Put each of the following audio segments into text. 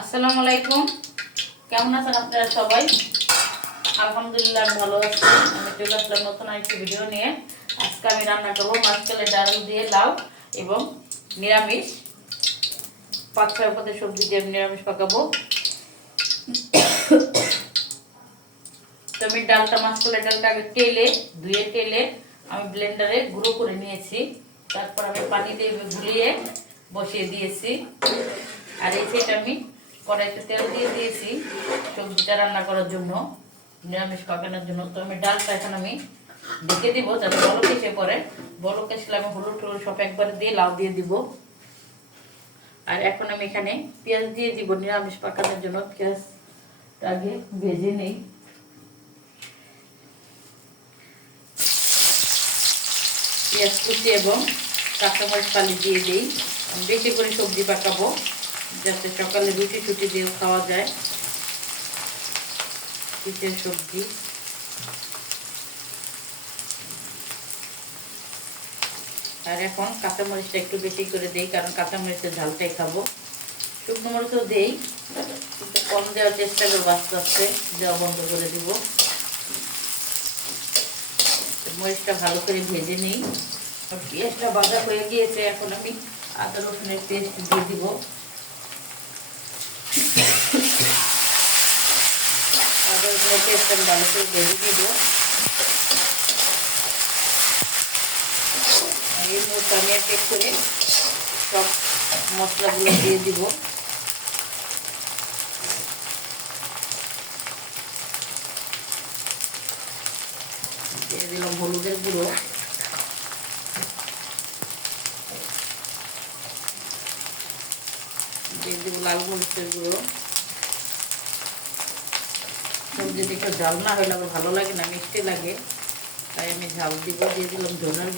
আসসালামু আলাইকুম। কেমন আছেন আপনারা সবাই? আলহামদুলিল্লাহ ভালো আছি। আমি নতুন একটি ভিডিও নিয়ে। আজকে আমি রান্না করব মাছকালে ডাল দিয়ে লাউ এবং নিরামিষ। পাঁচ ছয় পদের সবজি দিয়ে আমি নিরামিষ পাকাবো। তো আমি ডালটা মাছকালে ডালটা আগে তেলে, ধুয়ে তেলে আমি ব্লেন্ডারে গুঁড়ো করে নিয়েছি। তারপর আমি পানি দিয়ে গুলিয়ে বসিয়ে দিয়েছি। আর এই সেটা আমি কড়াইতে তেল দিয়ে দিয়েছি সবজিটা রান্না করার জন্য, নিরামিষ পাকানোর জন্য। তো আমি ডালটা এখন আমি ঢেকে দিব যাতে বলক এসে পরে বলক এসলে আমি হলুদ টলুদ সব একবার দিয়ে লাউ দিয়ে দিব। আর এখন আমি এখানে পেঁয়াজ দিয়ে দিব, নিরামিষ পাকানোর জন্য। পেঁয়াজটা আগে ভেজে নেই। পেঁয়াজ কুচি এবং কাঁচামরিচ পালি দিয়ে দিই। বেশি করে সবজি পাকাবো। যাতে সকালে রুটি টুটি দিয়েও খাওয়া যায়। শীতের সবজি। আর এখন কাঁচামরিচটা একটু বেশি করে দেই, কারণ কাঁচামরিচের ঝালটাই খাব। শুকনো মরিচও দেই কিন্তু কম দেওয়ার চেষ্টা করব, আস্তে আস্তে দেওয়া বন্ধ করে দিব। মরিচটা ভালো করে ভেজে নিই। পেঁয়াজটা বাজা হয়ে গিয়েছে, এখন আমি আদা রসুনের পেস্ট দিয়ে দিব। আদা রসুনের ভালো করে ভেজে দিব এই মুহূর্তে আমি এক এক করে সব মশলাগুলো দিয়ে দিব দিয়ে দিলাম হলুদের গুঁড়ো দিয়ে দিব লাল মরিচের গুঁড়ো সবজিতে একটু ঝাল না হলে আমার ভালো লাগে না, মিষ্টি লাগে। তাই আমি ঝাল দিব, দিয়ে দিলাম ধনের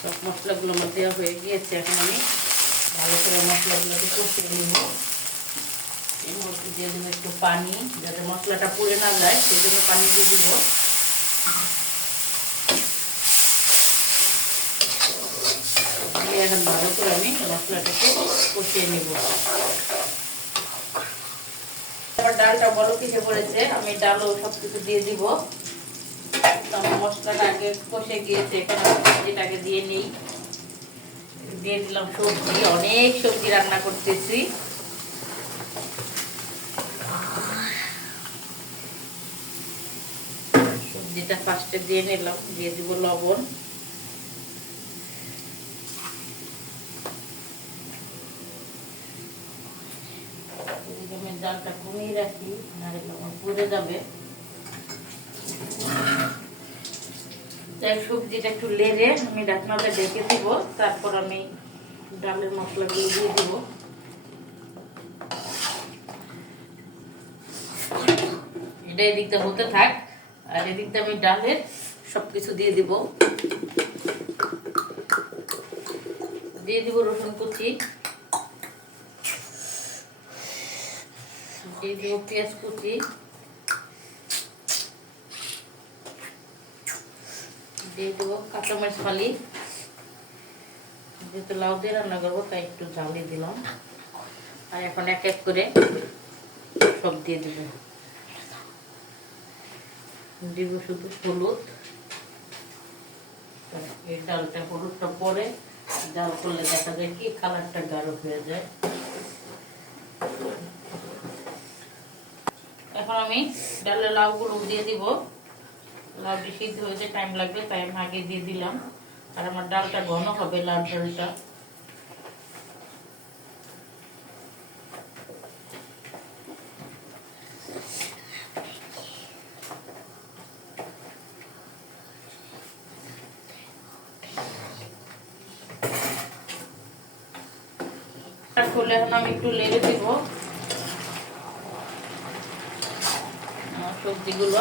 সব মশলাগুলো আমার দেওয়া হয়ে গিয়েছে, এখন আমি ভালো করে মশলাগুলোকে কষিয়ে নিব। এর মধ্যে দিয়ে দেবো একটু পানি, যাতে মশলাটা পুড়ে না যায়, সেই জন্য পানি দিয়ে দিব দিয়ে এখন ভালো করে আমি মশলাটাকে কষিয়ে নিব। এবার ডালটা বড় কিসে পড়েছে, আমি ডালও সব কিছু দিয়ে দিব। আমার মশলাটা আগে কষে গিয়েছে, এখানে সবজিটাকে দিয়ে নিই। দিয়ে দিলাম সবজি, অনেক সবজি রান্না করতেছি। সবজিটা ফার্স্টে দিয়ে নিলাম, দিয়ে দিব লবণ আমি জালটা কমিয়ে রাখি, নাহলে লবণ পুড়ে যাবে। তাই সবজিটা একটু লেড়ে আমি ঢাকনাটা ডেকে দিব, তারপর আমি ডালের মশলাগুলো দিয়ে দিয়ে দিব। এটা এদিকটা হতে থাক, আর এদিকটা আমি ডালের সব কিছু দিয়ে দিব। দিয়ে দিব রসুন কুচি। দিয়ে দিব পেঁয়াজ কুচি। দিয়ে দেবো কাঁচামরিচ ফালি। যেহেতু লাউ দিয়ে রান্না করব, তাই একটু ঝালি দিলাম। আর এখন এক এক করে সব দিয়ে দিব। দিব শুধু হলুদ। এই ডালটা হলুদটা পরে, ডাল করলে দেখা যায় কি, কালারটা গাঢ় হয়ে যায় এখন আমি ডালের লাউগুলো দিয়ে দিব। লাউটি সিদ্ধ হতে টাইম লাগবে তাই আমি আগে দিয়ে দিলাম। আর আমার ডালটা ঘন হবে লাল ডালটা। খুলে এখন আমি একটু লেড়ে দিব। সবজিগুলো।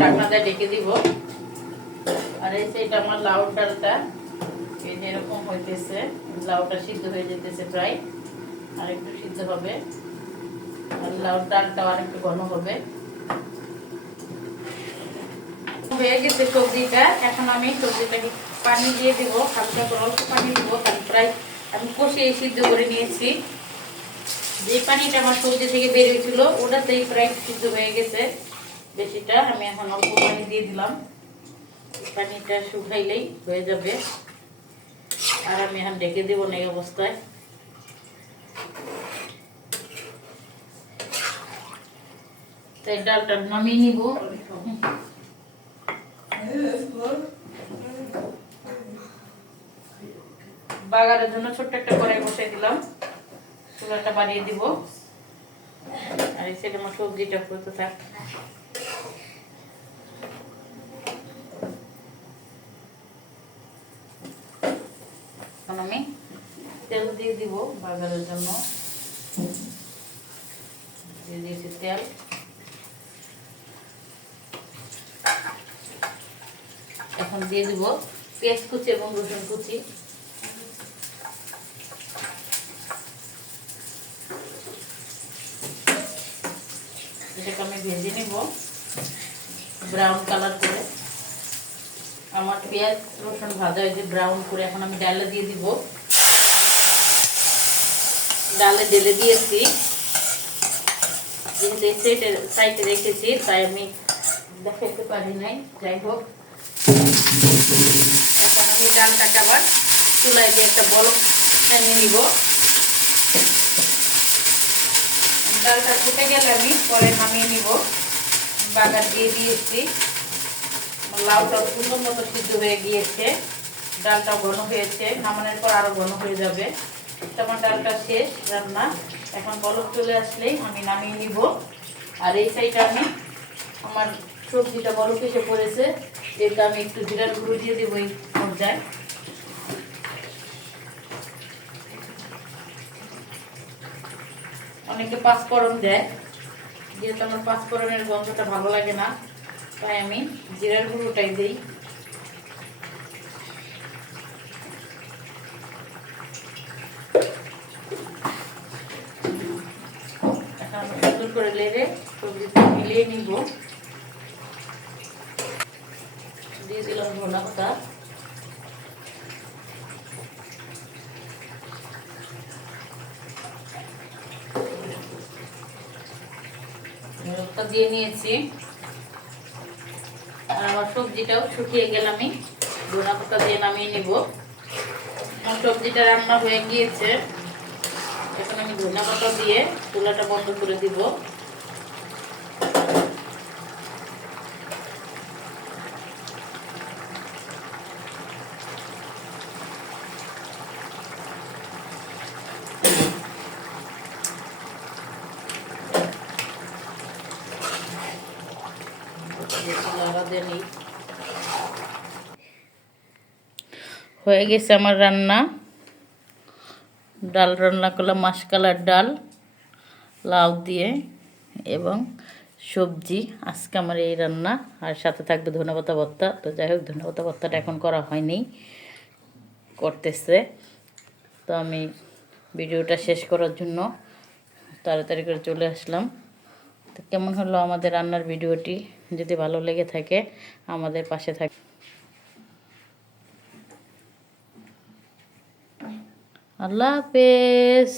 ঢাকনাটা ডেকে দিব। আর এই এটা আমার লাউ ডালটা এরকম হইতেছে, লাউটা সিদ্ধ হয়ে যেতেছে প্রায়, আর একটু সিদ্ধ হবে। আর লাউ ডালটাও আর একটু ঘন হবে। হয়ে গেছে সবজিটা। এখন আমি সবজিটাকে পানি দিয়ে দিব, হালকা করে অল্প পানি দিব প্রায় আমি কষিয়ে সিদ্ধ করে নিয়েছি। যে পানিটা আমার সবজি থেকে বের হয়েছিল, ওটাতেই প্রায় সিদ্ধ হয়ে গেছে। বেশিটা আমি এখন অল্প পানি দিয়ে দিলাম। পানিটা শুকাইলেই হয়ে যাবে। আর আমি এখন ডেকে দেবো না এই অবস্থায়। তাই ডালটা নামিয়ে নিব। বাগারের জন্য ছোট্ট একটা কড়াই বসে দিলাম। চুলাটা বাড়িয়ে দিব। আর এই সাইডে আমার সবজিটা করতে থাক। আমি তেল দিয়ে দিব বাগারের জন্য। দিয়ে দিয়েছি তেল। এখন দিয়ে দিব পেঁয়াজ কুচি এবং রসুন কুচি এটাকে আমি ভেজে নিব ব্রাউন কালার করে। আমার পেঁয়াজ, রসুন ভাজা হয়েছে ব্রাউন করে এখন আমি ডালে দিয়ে দিব। ডালে ঢেলে দিয়েছি। যেহেতু সাইডে রেখেছি, তাই আমি দেখাতে পারি নাই। যাই হোক। এখন আমি ডালটাকে আবার চুলায় দিয়ে একটা বলক এনে নিব। ডালটা ফুটে গেলে আমি পরে নামিয়ে নিব। বাগার দিয়ে দিয়েছি। লাউটা সুন্দর মতো সিদ্ধ হয়ে গিয়েছে। ডালটা ঘন হয়েছে। নামানোর পর আরও ঘন হয়ে যাবে। তোমার ডালটা শেষ রান্না। এখন বলক চলে আসলেই আমি নামিয়ে নিব। আর এই সাইডটা আমি আমার সবজিটা বলক এসে পড়েছে। যেহেতু আমি একটু জিরার গুঁড়ো দিয়ে দেবো এই পর্যায়ে। অনেকে পাঁচফোড়ন দেয়। যেহেতু আমার পাঁচফোড়নের গন্ধটা ভালো লাগে না, তাই আমি জিরার গুঁড়োটাই দিই। করে মিলিয়ে নিব। দিয়ে দিলাম ধনা পাতা দিয়ে নিয়েছি। আর আমার সবজিটাও শুকিয়ে গেলে আমি ধনা পাতা দিয়ে নামিয়ে নেব। আমার সবজিটা রান্না হয়ে গিয়েছে। এখন আমি ধনা পাতা দিয়ে চুলাটা বন্ধ করে দিব। হয়ে গেছে আমার রান্না। ডাল রান্না করলাম মাসকালার ডাল, লাউ দিয়ে এবং সবজি। আজকে আমার এই রান্না। আর সাথে থাকবে ধনেপাতা ভর্তা। তো যাই হোক, ধনেপাতা ভর্তাটা এখন করা হয়নি, করতেছে। তো আমি ভিডিওটা শেষ করার জন্য তাড়াতাড়ি করে চলে আসলাম। কেমন হলো আমাদের রান্নার ভিডিওটি? যদি ভালো লেগে থাকে আমাদের পাশে থাক আল্লাহ হাফেজ।